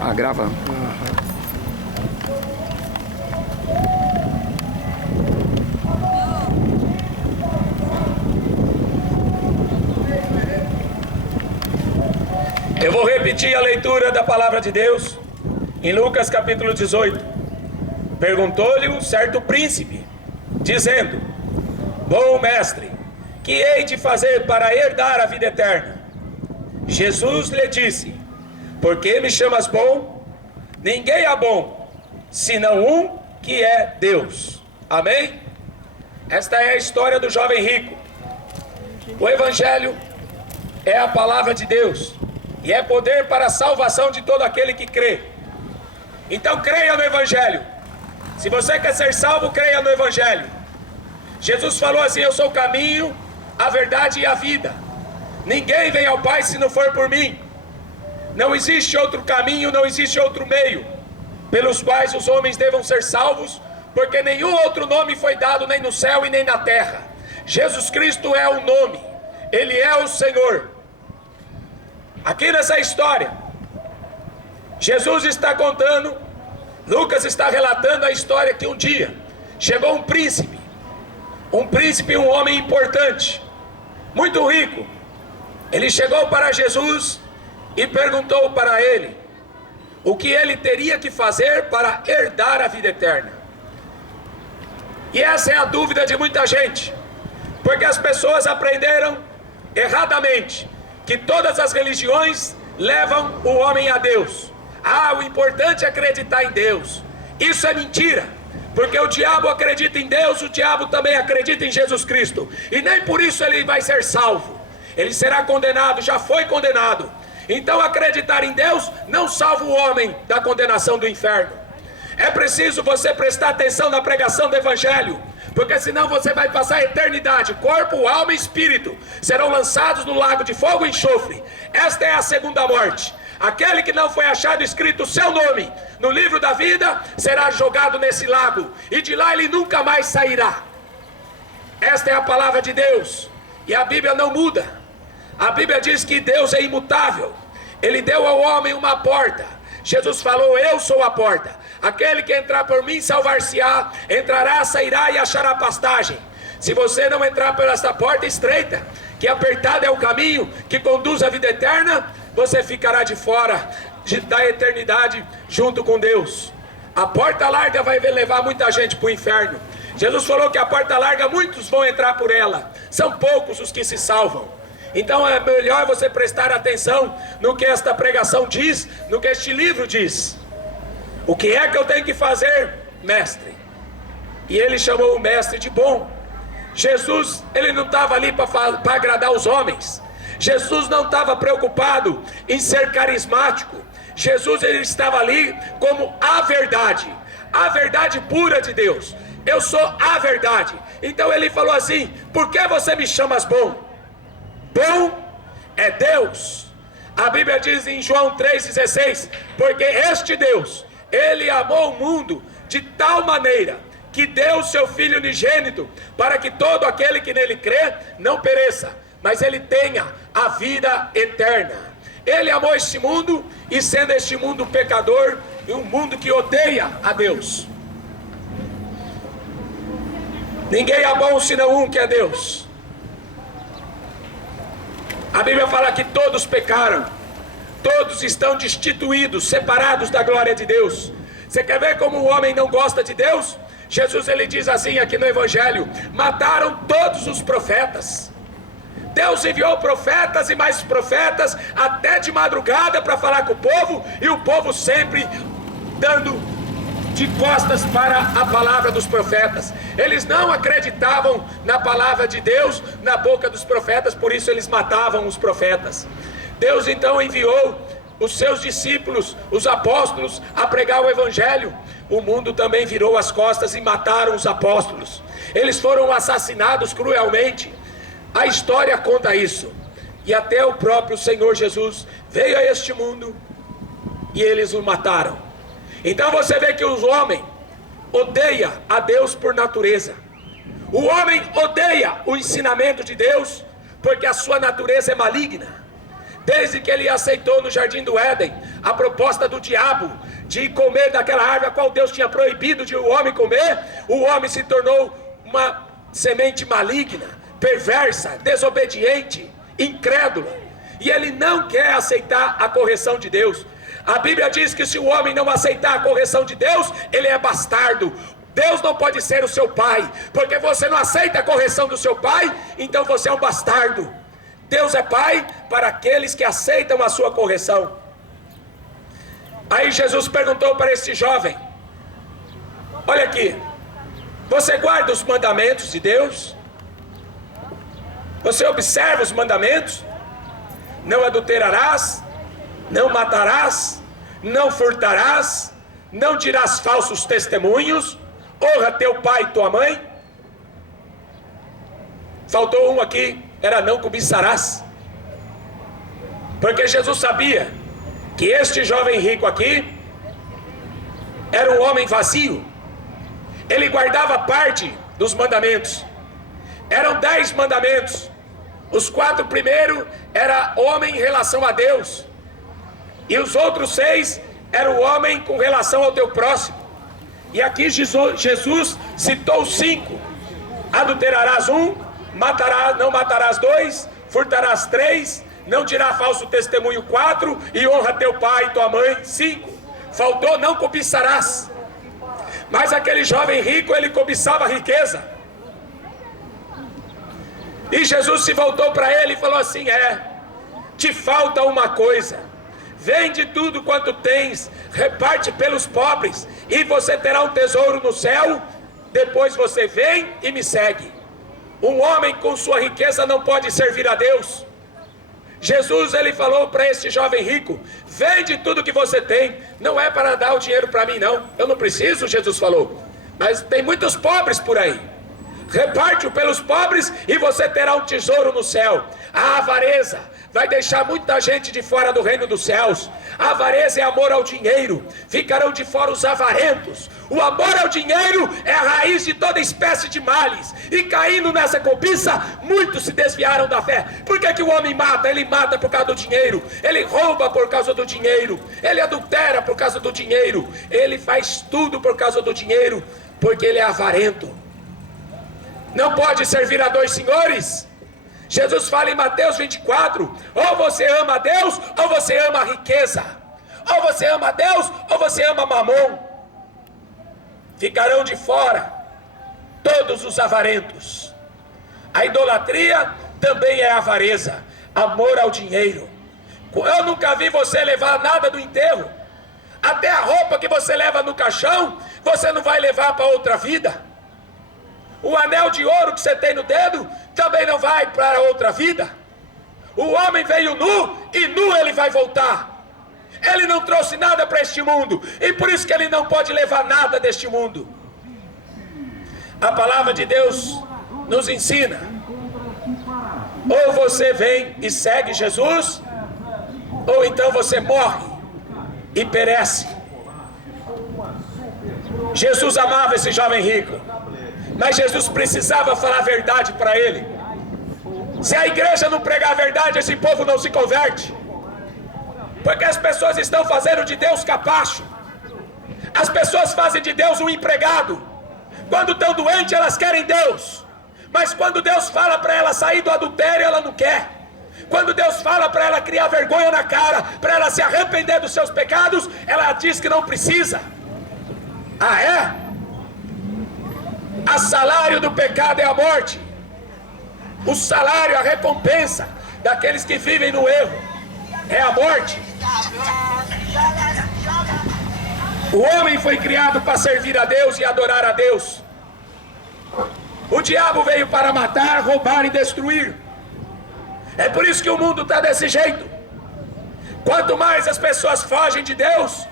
Ah, gravando. Eu vou repetir a leitura da palavra de Deus em Lucas capítulo 18. Perguntou-lhe um certo príncipe, dizendo: Bom mestre, que hei de fazer para herdar a vida eterna? Jesus lhe disse: Por que me chamas bom? Ninguém é bom, senão um que é Deus. Amém? Esta é a história do jovem rico. O Evangelho é a palavra de Deus e é poder para a salvação de todo aquele que crê. Então creia no Evangelho. Se você quer ser salvo, creia no Evangelho. Jesus falou assim: eu sou o caminho, a verdade e a vida. Ninguém vem ao Pai se não for por mim. Não existe outro caminho, não existe outro meio pelos quais os homens devam ser salvos, porque nenhum outro nome foi dado nem no céu e nem na terra. Jesus Cristo é o nome, Ele é o Senhor. Aqui nessa história, Jesus está contando, Lucas está relatando a história que um dia chegou um príncipe, um homem importante, muito rico. Ele chegou para Jesus e perguntou para ele o que ele teria que fazer para herdar a vida eterna. E essa é a dúvida de muita gente, porque as pessoas aprenderam erradamente que todas as religiões levam o homem a Deus. O importante é acreditar em Deus. Isso é mentira, porque o diabo acredita em Deus, o diabo também acredita em Jesus Cristo, e nem por isso ele vai ser salvo. Ele será condenado, já foi condenado. Então acreditar em Deus não salva o homem da condenação do inferno. É preciso você prestar atenção na pregação do Evangelho, porque senão você vai passar a eternidade. Corpo, alma e espírito serão lançados no lago de fogo e enxofre. Esta é a segunda morte. Aquele que não foi achado escrito o seu nome no livro da vida será jogado nesse lago, e de lá ele nunca mais sairá. Esta é a palavra de Deus, e a Bíblia não muda. A Bíblia diz que Deus é imutável. Ele deu ao homem uma porta. Jesus falou: eu sou a porta. Aquele que entrar por mim salvar-se-á, entrará, sairá e achará pastagem. Se você não entrar por esta porta estreita, que apertado é o caminho que conduz à vida eterna, você ficará de fora da eternidade junto com Deus. A porta larga vai levar muita gente para o inferno. Jesus falou que a porta larga, muitos vão entrar por ela. São poucos os que se salvam. Então é melhor você prestar atenção no que esta pregação diz, no que este livro diz. O que é que eu tenho que fazer, mestre? E ele chamou o mestre de bom. Jesus, ele não estava ali para agradar os homens. Jesus não estava preocupado em ser carismático. Jesus, ele estava ali como a verdade pura de Deus. Eu sou a verdade. Então ele falou assim: por que você me chamas bom? Bom é Deus. A Bíblia diz em João 3,16: porque este Deus, ele amou o mundo de tal maneira que deu o seu Filho unigênito, para que todo aquele que nele crê não pereça, mas ele tenha a vida eterna. Ele amou este mundo, e sendo este mundo pecador, e um mundo que odeia a Deus. Ninguém é bom senão um que é Deus. A Bíblia fala que todos pecaram, todos estão destituídos, separados da glória de Deus. Você quer ver como o homem não gosta de Deus? Jesus, ele diz assim aqui no Evangelho: mataram todos os profetas. Deus enviou profetas e mais profetas até de madrugada para falar com o povo, e o povo sempre dando de costas para a palavra dos profetas. Eles não acreditavam na palavra de Deus na boca dos profetas, por isso eles matavam os profetas. Deus então enviou os seus discípulos, os apóstolos, a pregar o Evangelho. O mundo também virou as costas e mataram os apóstolos. Eles foram assassinados cruelmente. A história conta isso. E até o próprio Senhor Jesus veio a este mundo e eles o mataram. Então você vê que o homem odeia a Deus por natureza. O homem odeia o ensinamento de Deus porque a sua natureza é maligna. desde que ele aceitou no jardim do Éden a proposta do diabo de comer daquela árvore a qual Deus tinha proibido de o homem comer, o homem se tornou uma semente maligna, perversa, desobediente, incrédula, e ele não quer aceitar a correção de Deus. A Bíblia diz que se o homem não aceitar a correção de Deus, ele é bastardo. Deus não pode ser o seu pai, porque você não aceita a correção do seu pai, então você é um bastardo. Deus é pai para aqueles que aceitam a sua correção. Aí Jesus perguntou para esse jovem: olha aqui, você guarda os mandamentos de Deus? Você observa os mandamentos? Não adulterarás, não matarás, não furtarás, não dirás falsos testemunhos, honra teu pai e tua mãe. Faltou um aqui, era não cobiçarás. Porque Jesus sabia que este jovem rico aqui era um homem vazio. Ele guardava parte dos mandamentos. Eram 10 mandamentos. Os 4 primeiros era homem em relação a Deus, e os outros 6 era o homem com relação ao teu próximo. E aqui Jesus citou 5: adulterarás 1, não matarás 2, furtarás 3, não dirá falso testemunho 4, e honra teu pai e tua mãe 5. Faltou não cobiçarás. Mas aquele jovem rico, ele cobiçava a riqueza. E Jesus se voltou para ele e falou assim: te falta uma coisa. Vende tudo quanto tens, reparte pelos pobres, e você terá um tesouro no céu. Depois você vem e me segue. Um homem com sua riqueza não pode servir a Deus. Jesus, ele falou para este jovem rico: vende tudo que você tem. Não é para dar o dinheiro para mim, não. Eu não preciso, Jesus falou. Mas tem muitos pobres por aí. Reparte-o pelos pobres e você terá um tesouro no céu. A avareza vai deixar muita gente de fora do reino dos céus. A avareza é amor ao dinheiro. Ficarão de fora os avarentos. O amor ao dinheiro é a raiz de toda espécie de males. E caindo nessa cobiça, muitos se desviaram da fé. Por que o homem mata? Ele mata por causa do dinheiro. Ele rouba por causa do dinheiro. Ele adultera por causa do dinheiro. Ele faz tudo por causa do dinheiro, porque ele é avarento. Não pode servir a 2 senhores. Jesus fala em Mateus 24: ou você ama a Deus, ou você ama a riqueza. Ou você ama a Deus, ou você ama Mamon. Ficarão de fora todos os avarentos. A idolatria também é avareza, amor ao dinheiro. Eu nunca vi você levar nada do enterro. Até a roupa que você leva no caixão, você não vai levar para outra vida. O anel de ouro que você tem no dedo também não vai para outra vida. O homem veio nu e nu ele vai voltar. Ele não trouxe nada para este mundo, e por isso que ele não pode levar nada deste mundo. A palavra de Deus nos ensina: ou você vem e segue Jesus, ou então você morre e perece. Jesus amava esse jovem rico, mas Jesus precisava falar a verdade para ele. Se a igreja não pregar a verdade, esse povo não se converte. Porque as pessoas estão fazendo de Deus capacho. As pessoas fazem de Deus um empregado. Quando estão doentes, elas querem Deus. Mas quando Deus fala para ela sair do adultério, ela não quer. Quando Deus fala para ela criar vergonha na cara, para ela se arrepender dos seus pecados, ela diz que não precisa. Ah, é? O salário do pecado é a morte. O salário, a recompensa daqueles que vivem no erro é a morte. O homem foi criado para servir a Deus e adorar a Deus. O diabo veio para matar, roubar e destruir. É por isso que o mundo está desse jeito. Quanto mais as pessoas fogem de Deus,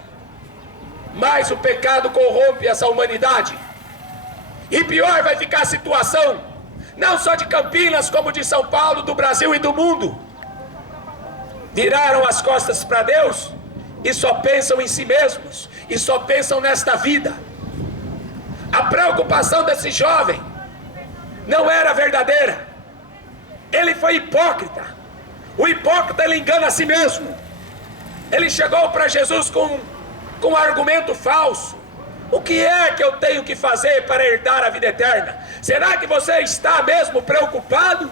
mais o pecado corrompe essa humanidade. E pior vai ficar a situação, não só de Campinas, como de São Paulo, do Brasil e do mundo. Viraram as costas para Deus e só pensam em si mesmos, e só pensam nesta vida. A preocupação desse jovem não era verdadeira. Ele foi hipócrita. O hipócrita, ele engana a si mesmo. Ele chegou para Jesus com um argumento falso. O que é que eu tenho que fazer para herdar a vida eterna? Será que você está mesmo preocupado?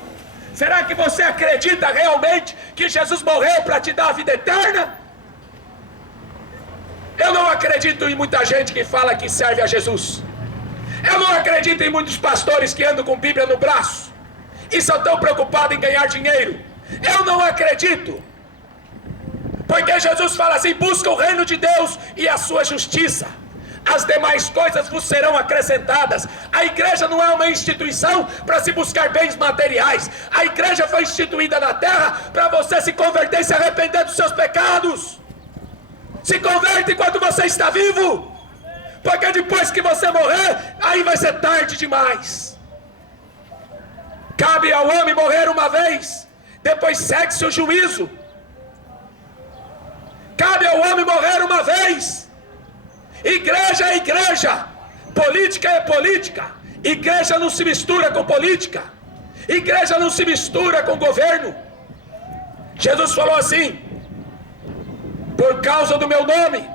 Será que você acredita realmente que Jesus morreu para te dar a vida eterna? Eu não acredito em muita gente que fala que serve a Jesus. Eu não acredito em muitos pastores que andam com Bíblia no braço e são tão preocupados em ganhar dinheiro. Eu não acredito. Porque Jesus fala assim: busca o reino de Deus e a sua justiça, as demais coisas vos serão acrescentadas. A igreja não é uma instituição para se buscar bens materiais. A igreja foi instituída na terra para você se converter e se arrepender dos seus pecados. Se converte enquanto você está vivo, porque depois que você morrer, aí vai ser tarde demais. Cabe ao homem morrer uma vez, depois segue-se o juízo. Cabe ao homem morrer uma vez. Igreja é igreja, política é política. Igreja não se mistura com política. Igreja não se mistura com governo. Jesus falou assim: por causa do meu nome,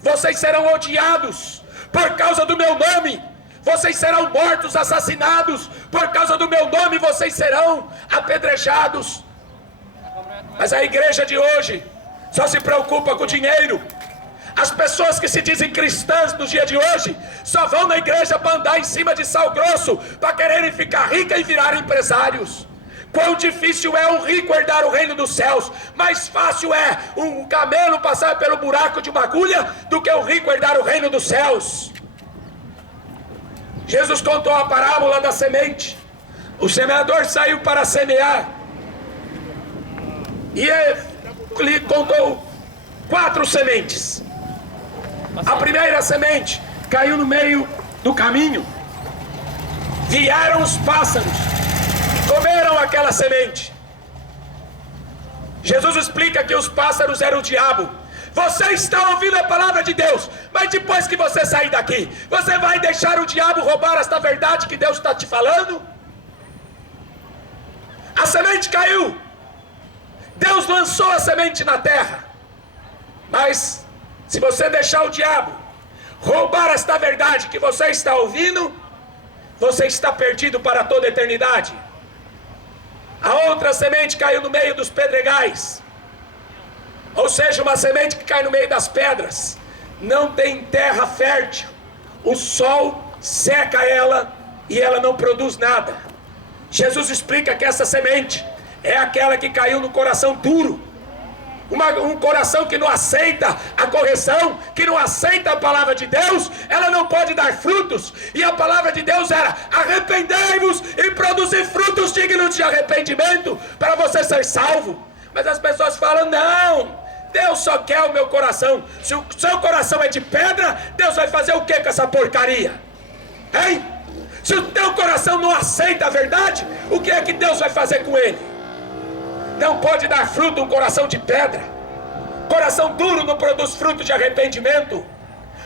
vocês serão odiados. Por causa do meu nome, vocês serão mortos, assassinados. Por causa do meu nome, vocês serão apedrejados. Mas a igreja de hoje só se preocupa com dinheiro. As pessoas que se dizem cristãs no dia de hoje só vão na igreja para andar em cima de sal grosso, para quererem ficar ricas e virar empresários. Quão difícil é um rico herdar o reino dos céus. Mais fácil é um camelo passar pelo buraco de uma agulha do que um rico herdar o reino dos céus. Jesus contou a parábola da semente. O semeador saiu para semear e ele contou 4 sementes. A primeira semente caiu no meio do caminho. Vieram os pássaros, comeram aquela semente. Jesus explica que os pássaros eram o diabo. Você está ouvindo a palavra de Deus, mas depois que você sair daqui, você vai deixar o diabo roubar esta verdade que Deus está te falando? A semente caiu. Deus lançou a semente na terra. Mas se você deixar o diabo roubar esta verdade que você está ouvindo, você está perdido para toda a eternidade. A outra semente caiu no meio dos pedregais, ou seja, uma semente que cai no meio das pedras. Não tem terra fértil, o sol seca ela e ela não produz nada. Jesus explica que essa semente é aquela que caiu no coração duro, um coração que não aceita a correção, que não aceita a palavra de Deus. Ela não pode dar frutos. E a palavra de Deus era: arrependei-vos e produzir frutos dignos de arrependimento, para você ser salvo. Mas as pessoas falam: não, Deus só quer o meu coração. Se o seu coração é de pedra, Deus vai fazer o que com essa porcaria? Hein? Se o teu coração não aceita a verdade, o que é que Deus vai fazer com ele? Não pode dar fruto um coração de pedra. Coração duro não produz fruto de arrependimento.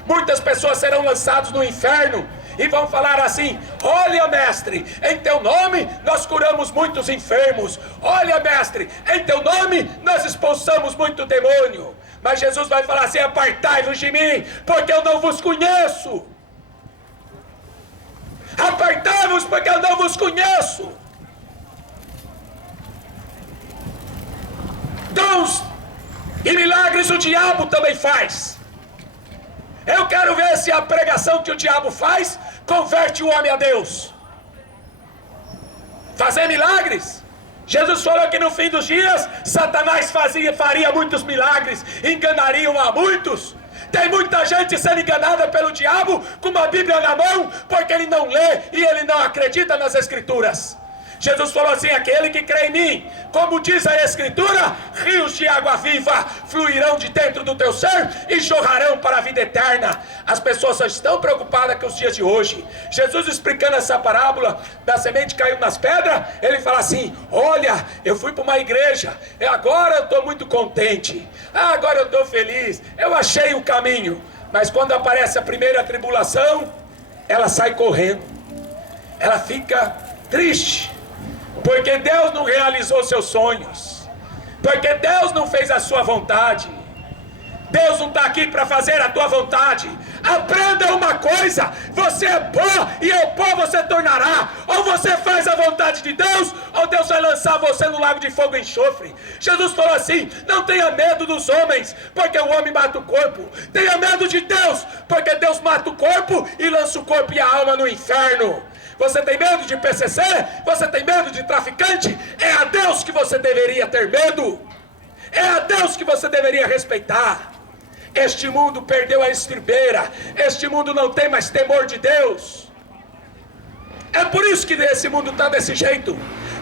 Muitas pessoas serão lançadas no inferno e vão falar assim: olha, mestre, em teu nome nós curamos muitos enfermos. Olha, mestre, em teu nome nós expulsamos muito demônio. Mas Jesus vai falar assim: apartai-vos de mim, porque eu não vos conheço. Apartai-vos, porque eu não vos conheço. Dons e milagres o diabo também faz. Eu quero ver se a pregação que o diabo faz converte o homem a Deus. Fazer milagres? Jesus falou que no fim dos dias Satanás faria muitos milagres, enganariam a muitos. Tem muita gente sendo enganada pelo diabo com uma Bíblia na mão, porque ele não lê e ele não acredita nas Escrituras. Jesus falou assim: aquele que crê em mim, como diz a Escritura, rios de água viva fluirão de dentro do teu ser e jorrarão para a vida eterna. As pessoas só estão preocupadas com os dias de hoje. Jesus explicando essa parábola da semente que caiu nas pedras, ele fala assim: olha, eu fui para uma igreja, agora eu estou muito contente, agora eu estou feliz, eu achei o caminho. Mas quando aparece a primeira tribulação, ela sai correndo, ela fica triste, porque Deus não realizou seus sonhos. Porque Deus não fez a sua vontade. Deus não está aqui para fazer a tua vontade. Aprenda uma coisa: você é pó e ao pó você tornará. Ou você faz a vontade de Deus, ou Deus vai lançar você no lago de fogo e enxofre. Jesus falou assim: não tenha medo dos homens, porque o homem mata o corpo. Tenha medo de Deus, porque Deus mata o corpo e lança o corpo e a alma no inferno. Você tem medo de PCC? Você tem medo de traficante? É a Deus que você deveria ter medo. É a Deus que você deveria respeitar. Este mundo perdeu a estribeira. Este mundo não tem mais temor de Deus. É por isso que esse mundo está desse jeito.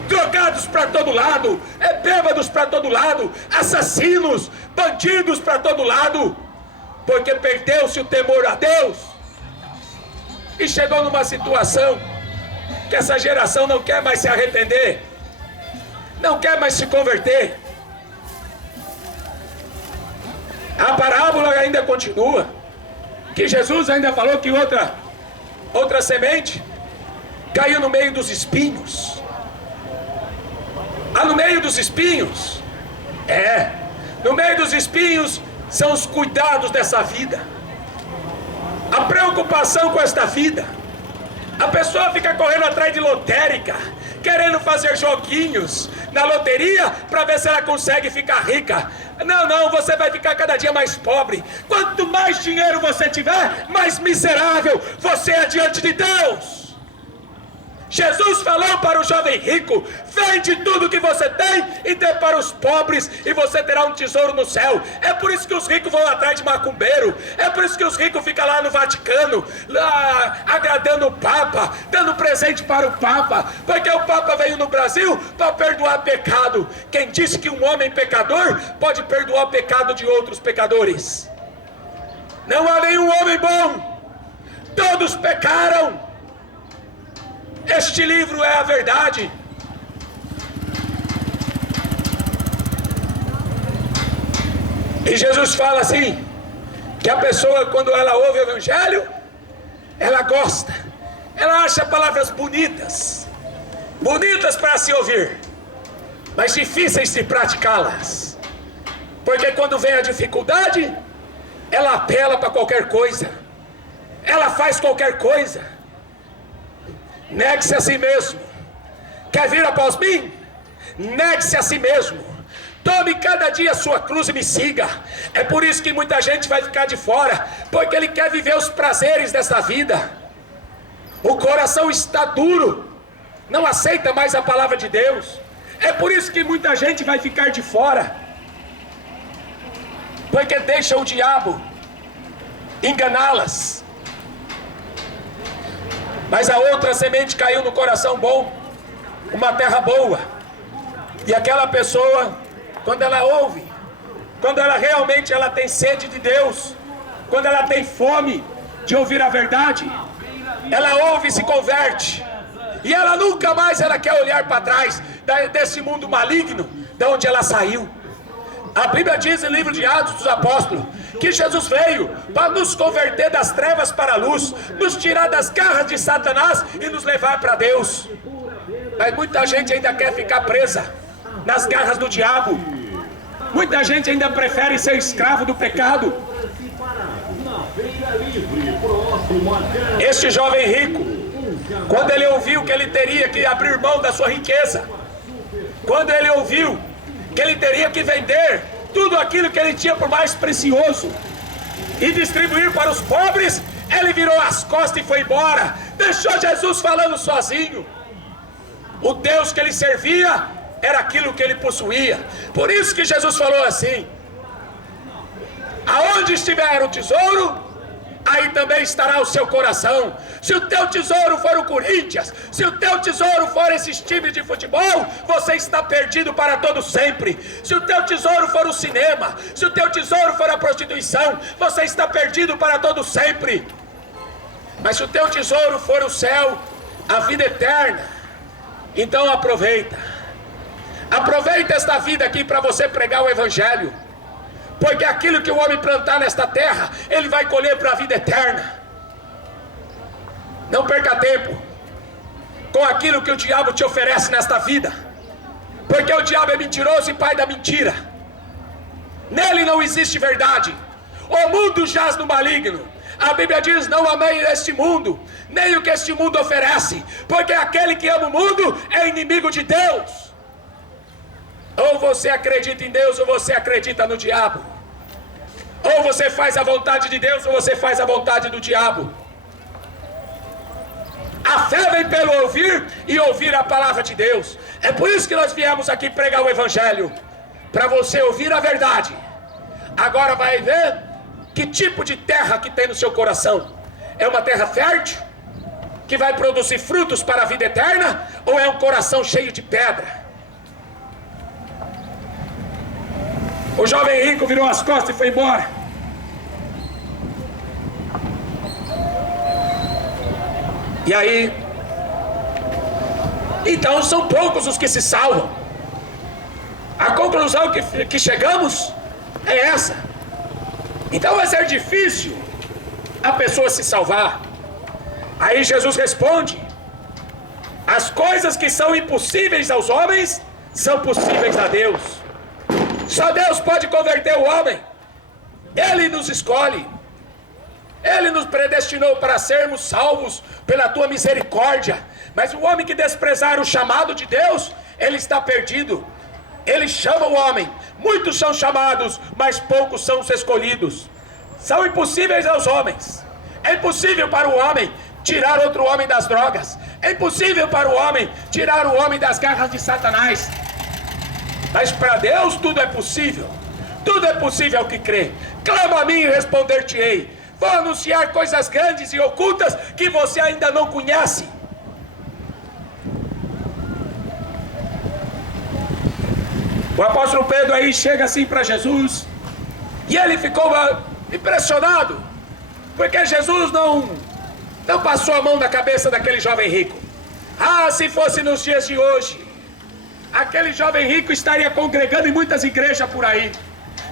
Drogados para todo lado, bêbados para todo lado, assassinos, bandidos para todo lado, porque perdeu-se o temor a Deus. E chegou numa situação que essa geração não quer mais se arrepender, não quer mais se converter. A parábola ainda continua, que Jesus ainda falou que outra semente caiu no meio dos espinhos. No meio dos espinhos, no meio dos espinhos são os cuidados dessa vida, a preocupação com esta vida. A pessoa fica correndo atrás de lotérica, querendo fazer joguinhos na loteria para ver se ela consegue ficar rica. Não, você vai ficar cada dia mais pobre. Quanto mais dinheiro você tiver, mais miserável você é diante de Deus. Jesus falou para o jovem rico: vende tudo que você tem e dê para os pobres, e você terá um tesouro no céu. É por isso que os ricos vão atrás de macumbeiro. É por isso que os ricos ficam lá no Vaticano, lá agradando o Papa, dando presente para o Papa, porque o Papa veio no Brasil para perdoar pecado. Quem disse que um homem pecador pode perdoar o pecado de outros pecadores? Não há nenhum homem bom. Todos pecaram. Este livro é a verdade. E Jesus fala assim, que a pessoa, quando ela ouve o Evangelho, ela gosta, ela acha palavras bonitas para se ouvir, mas difíceis de praticá-las, porque quando vem a dificuldade, ela apela para qualquer coisa, ela faz qualquer coisa. Negue-se a si mesmo. Quer vir após mim? Negue-se a si mesmo. Tome cada dia a sua cruz e me siga. É por isso que muita gente vai ficar de fora, porque ele quer viver os prazeres desta vida. O coração está duro, não aceita mais a palavra de Deus. É por isso que muita gente vai ficar de fora, porque deixa o diabo enganá-las. Mas a outra semente caiu no coração bom, uma terra boa. E aquela pessoa, quando ela ouve, quando ela realmente tem sede de Deus, quando ela tem fome de ouvir a verdade, ela ouve e se converte. E ela nunca mais quer olhar para trás desse mundo maligno, de onde ela saiu. A Bíblia diz no livro de Atos dos Apóstolos que Jesus veio para nos converter das trevas para a luz, nos tirar das garras de Satanás e nos levar para Deus. Mas muita gente ainda quer ficar presa nas garras do diabo. Muita gente ainda prefere ser escravo do pecado. Este jovem rico, quando ele ouviu que ele teria que abrir mão da sua riqueza, quando ele ouviu que ele teria que vender tudo aquilo que ele tinha por mais precioso e distribuir para os pobres, ele virou as costas e foi embora. Deixou Jesus falando sozinho. O Deus que ele servia era aquilo que ele possuía. Por isso que Jesus falou assim: aonde estiver o tesouro, aí também estará o seu coração. Se o teu tesouro for o Corinthians, se o teu tesouro for esses times de futebol, você está perdido para todo sempre. Se o teu tesouro for o cinema, se o teu tesouro for a prostituição, você está perdido para todo sempre. Mas se o teu tesouro for o céu, a vida eterna, então aproveita esta vida aqui para você pregar o Evangelho. Porque aquilo que o homem plantar nesta terra, ele vai colher para a vida eterna. Não perca tempo com aquilo que o diabo te oferece nesta vida. Porque o diabo é mentiroso e pai da mentira. Nele não existe verdade. O mundo jaz no maligno. A Bíblia diz: não amei este mundo, nem o que este mundo oferece, porque aquele que ama o mundo é inimigo de Deus. Ou você acredita em Deus, ou você acredita no diabo. Ou você faz a vontade de Deus, ou você faz a vontade do diabo. A fé vem pelo ouvir, e ouvir a palavra de Deus. É por isso que nós viemos aqui pregar o Evangelho, para você ouvir a verdade. Agora vai ver que tipo de terra que tem no seu coração. É uma terra fértil, que vai produzir frutos para a vida eterna, ou é um coração cheio de pedra? O jovem rico virou as costas e foi embora. E aí, então são poucos os que se salvam. A conclusão que chegamos é essa. Então vai ser difícil a pessoa se salvar. Aí Jesus responde: as coisas que são impossíveis aos homens são possíveis a Deus. Só Deus pode converter o homem. Ele nos escolhe. Ele nos predestinou para sermos salvos pela tua misericórdia. Mas o homem que desprezar o chamado de Deus, ele está perdido. Ele chama o homem. Muitos são chamados, mas poucos são os escolhidos. São impossíveis aos homens. É impossível para o homem tirar outro homem das drogas. É impossível para o homem tirar o homem das garras de Satanás. Mas para Deus tudo é possível. Tudo é possível ao que crê. Clama a mim e responder-te-ei. Vou anunciar coisas grandes e ocultas que você ainda não conhece. O apóstolo Pedro aí chega assim para Jesus, e ele ficou impressionado, porque Jesus não passou a mão na cabeça daquele jovem rico. Ah, se fosse nos dias de hoje, aquele jovem rico estaria congregando em muitas igrejas por aí.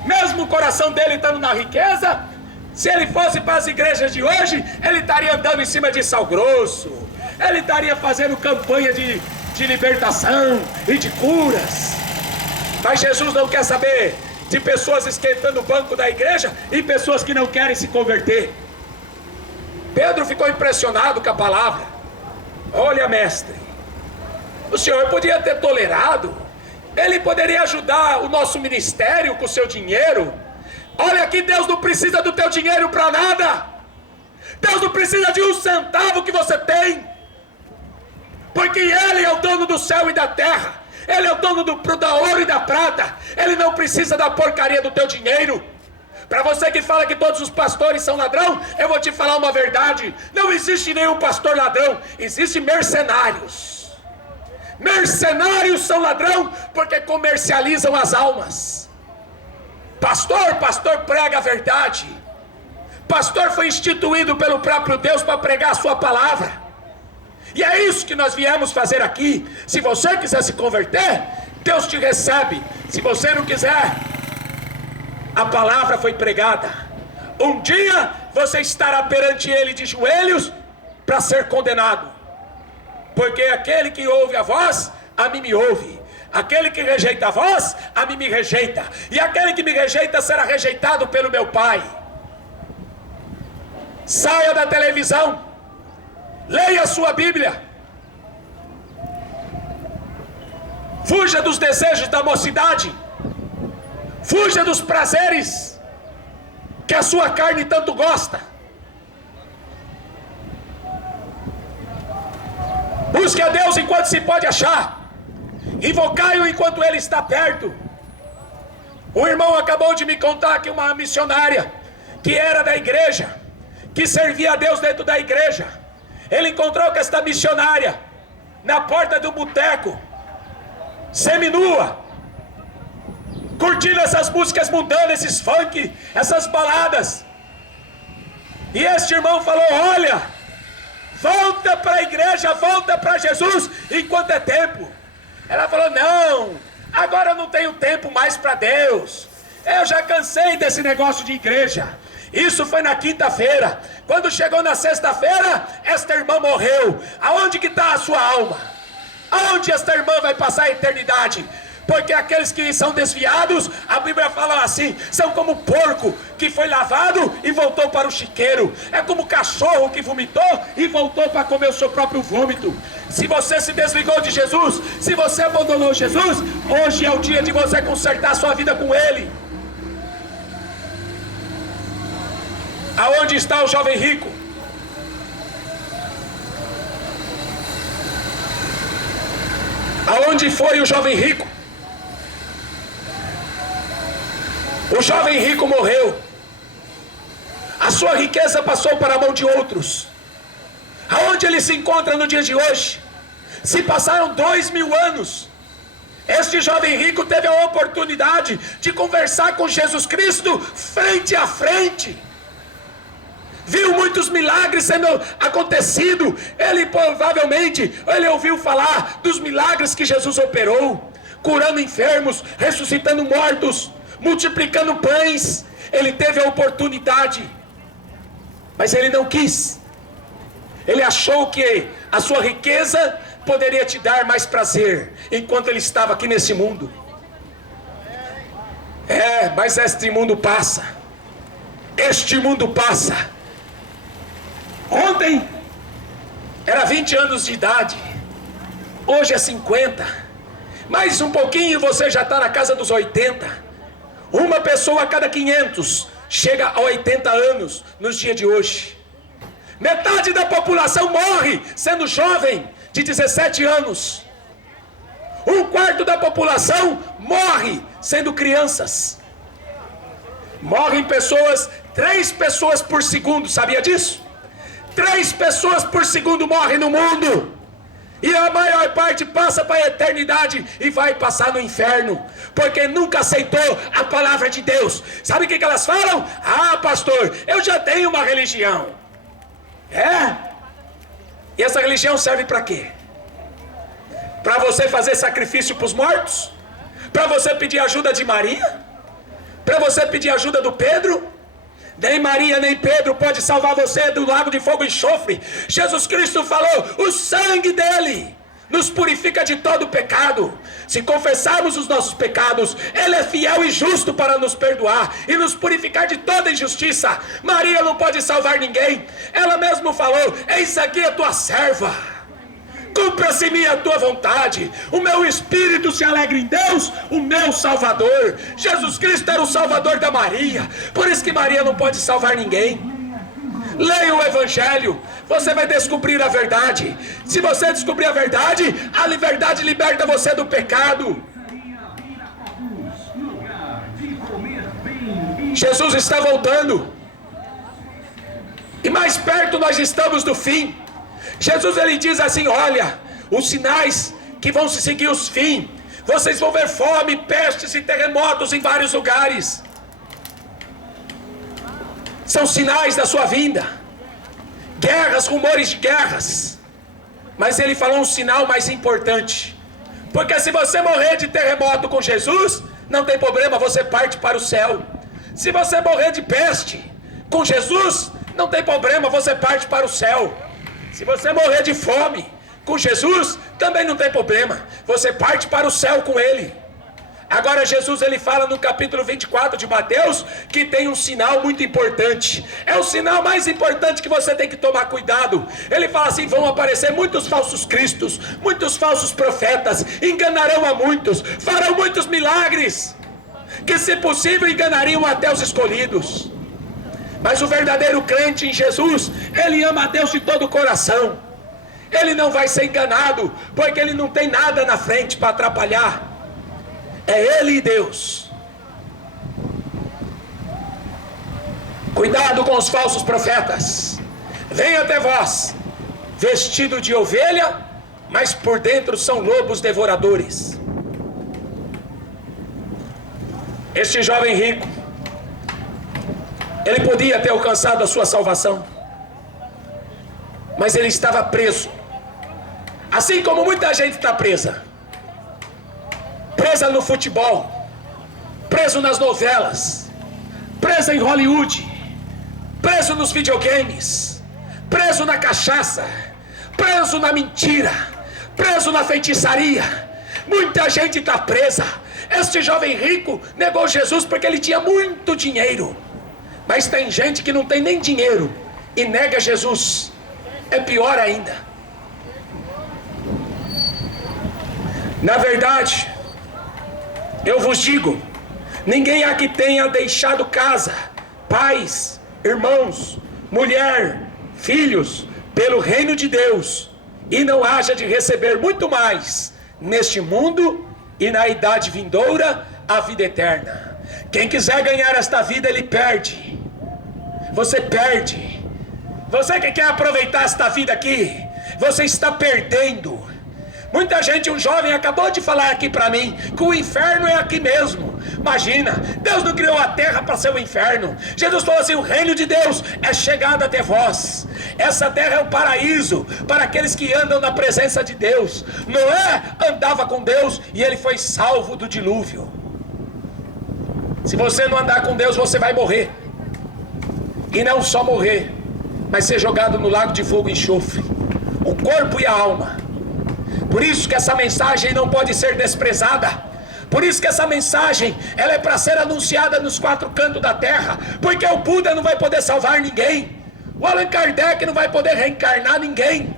Mesmo o coração dele estando na riqueza, se ele fosse para as igrejas de hoje, ele estaria andando em cima de sal grosso, ele estaria fazendo campanha de libertação e de curas. Mas Jesus não quer saber de pessoas esquentando o banco da igreja e pessoas que não querem se converter. Pedro ficou impressionado com a palavra. Olha, mestre, o senhor podia ter tolerado. Ele poderia ajudar o nosso ministério com o seu dinheiro. Olha aqui, Deus não precisa do teu dinheiro para nada. Deus não precisa de um centavo que você tem, porque Ele é o dono do céu e da terra. Ele é o dono da ouro e da prata. Ele não precisa da porcaria do teu dinheiro. Para você que fala que todos os pastores são ladrão, eu vou te falar uma verdade. Não existe nenhum pastor ladrão. Existem mercenários. Mercenários são ladrão porque comercializam as almas. Pastor prega a verdade. Pastor foi instituído pelo próprio Deus para pregar a sua palavra. E é isso que nós viemos fazer aqui. Se você quiser se converter, Deus te recebe. Se você não quiser, a palavra foi pregada. Um dia você estará perante Ele de joelhos para ser condenado. Porque aquele que ouve a voz, a mim me ouve. Aquele que rejeita a voz, a mim me rejeita. E aquele que me rejeita será rejeitado pelo meu Pai. Saia da televisão. Leia a sua Bíblia. Fuja dos desejos da mocidade. Fuja dos prazeres que a sua carne tanto gosta. Busque a Deus enquanto se pode achar. Invocai-o enquanto Ele está perto. O irmão acabou de me contar que uma missionária que era da igreja, que servia a Deus dentro da igreja, ele encontrou com esta missionária na porta do boteco, seminua, curtindo essas músicas mundanas, esses funk, essas baladas. E este irmão falou: olha, volta para a igreja, volta para Jesus enquanto é tempo. Ela falou: não, agora eu não tenho tempo mais para Deus. Eu já cansei desse negócio de igreja. Isso foi na quinta-feira. Quando chegou na sexta-feira, esta irmã morreu. Aonde que está a sua alma? Aonde esta irmã vai passar a eternidade? Porque aqueles que são desviados, a Bíblia fala assim, são como porco que foi lavado e voltou para o chiqueiro. É como cachorro que vomitou e voltou para comer o seu próprio vômito. Se você se desligou de Jesus, se você abandonou Jesus, hoje é o dia de você consertar a sua vida com Ele. Aonde está o jovem rico? Aonde foi o jovem rico? O jovem rico morreu. A sua riqueza passou para a mão de outros. Aonde ele se encontra no dia de hoje? Se passaram 2000 anos. Este jovem rico teve a oportunidade de conversar com Jesus Cristo frente a frente. Viu muitos milagres sendo acontecido. Ele provavelmente, ele ouviu falar dos milagres que Jesus operou, curando enfermos, ressuscitando mortos, multiplicando pães. Ele teve a oportunidade, mas ele não quis. Ele achou que a sua riqueza poderia te dar mais prazer enquanto ele estava aqui nesse mundo. Mas este mundo passa. Este mundo passa. Ontem era 20 anos de idade, hoje é 50. Mais um pouquinho você já está na casa dos 80. Uma pessoa a cada 500 chega a 80 anos nos dias de hoje. Metade da população morre sendo jovem de 17 anos. Um quarto da população morre sendo crianças. Morrem pessoas, 3 pessoas por segundo, sabia disso? 3 pessoas por segundo morrem no mundo. E a maior parte passa para a eternidade e vai passar no inferno, porque nunca aceitou a palavra de Deus. Sabe o que elas falam? Ah, pastor, eu já tenho uma religião. E essa religião serve para quê? Para você fazer sacrifício para os mortos? Para você pedir ajuda de Maria? Para você pedir ajuda do Pedro? Nem Maria nem Pedro pode salvar você do lago de fogo e enxofre. Jesus Cristo falou, o sangue dele nos purifica de todo pecado. Se confessarmos os nossos pecados, ele é fiel e justo para nos perdoar e nos purificar de toda injustiça. Maria não pode salvar ninguém. Ela mesma falou, eis aqui a tua serva, cumpra-se minha a tua vontade. O meu espírito se alegra em Deus, o meu Salvador. Jesus Cristo era o Salvador da Maria. Por isso que Maria não pode salvar ninguém. Leia o Evangelho, você vai descobrir a verdade. Se você descobrir a verdade liberta você do pecado. Jesus está voltando. E mais perto nós estamos do fim. Jesus ele diz assim, olha, os sinais que vão se seguir os fins, vocês vão ver fome, pestes e terremotos em vários lugares. São sinais da sua vinda. Guerras, rumores de guerras. Mas ele falou um sinal mais importante. Porque se você morrer de terremoto com Jesus, não tem problema, você parte para o céu. Se você morrer de peste com Jesus, não tem problema, você parte para o céu. Se você morrer de fome com Jesus, também não tem problema, você parte para o céu com Ele. Agora Jesus ele fala no capítulo 24 de Mateus que tem um sinal muito importante. É o sinal mais importante que você tem que tomar cuidado. Ele fala assim, vão aparecer muitos falsos cristos, muitos falsos profetas, enganarão a muitos, farão muitos milagres, que se possível enganariam até os escolhidos. Mas o verdadeiro crente em Jesus, ele ama a Deus de todo o coração. Ele não vai ser enganado, porque ele não tem nada na frente para atrapalhar. É ele e Deus. Cuidado com os falsos profetas. Vem até vós, vestido de ovelha, mas por dentro são lobos devoradores. Este jovem rico, ele podia ter alcançado a sua salvação, mas ele estava preso, assim como muita gente está presa no futebol, preso nas novelas, preso em Hollywood, preso nos videogames, preso na cachaça, preso na mentira, preso na feitiçaria. Muita gente está presa. Este jovem rico negou Jesus porque ele tinha muito dinheiro. Mas tem gente que não tem nem dinheiro e nega Jesus. É pior ainda. Na verdade, eu vos digo, ninguém aqui tenha deixado casa, pais, irmãos, mulher, filhos, pelo reino de Deus, e não haja de receber muito mais neste mundo e na idade vindoura a vida eterna. Quem quiser ganhar esta vida, ele perde. Você perde. Você que quer aproveitar esta vida aqui, você está perdendo. Muita gente, um jovem acabou de falar aqui para mim que o inferno é aqui mesmo. Imagina, Deus não criou a terra para ser o inferno. Jesus falou assim: o reino de Deus é chegado até vós. Essa terra é o paraíso para aqueles que andam na presença de Deus. Noé andava com Deus e ele foi salvo do dilúvio. Se você não andar com Deus, você vai morrer. E não só morrer, mas ser jogado no lago de fogo e enxofre, o corpo e a alma. Por isso que essa mensagem não pode ser desprezada. Por isso que essa mensagem, ela é para ser anunciada nos 4 cantos da terra. Porque o Buda não vai poder salvar ninguém. O Allan Kardec não vai poder reencarnar ninguém.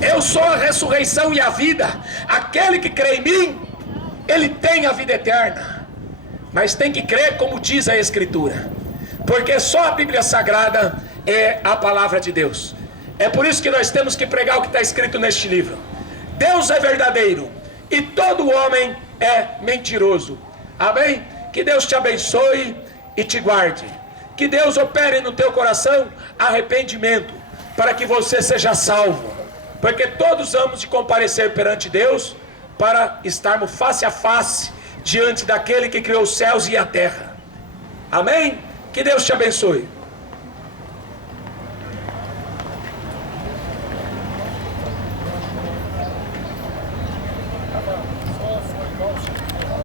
Eu sou a ressurreição e a vida. Aquele que crê em mim, ele tem a vida eterna. Mas tem que crer como diz a Escritura. Porque só a Bíblia Sagrada é a palavra de Deus. É por isso que nós temos que pregar o que está escrito neste livro. Deus é verdadeiro e todo homem é mentiroso. Amém? Que Deus te abençoe e te guarde. Que Deus opere no teu coração arrependimento, para que você seja salvo. Porque todos vamos de comparecer perante Deus para estarmos face a face diante daquele que criou os céus e a terra. Amém? Que Deus te abençoe.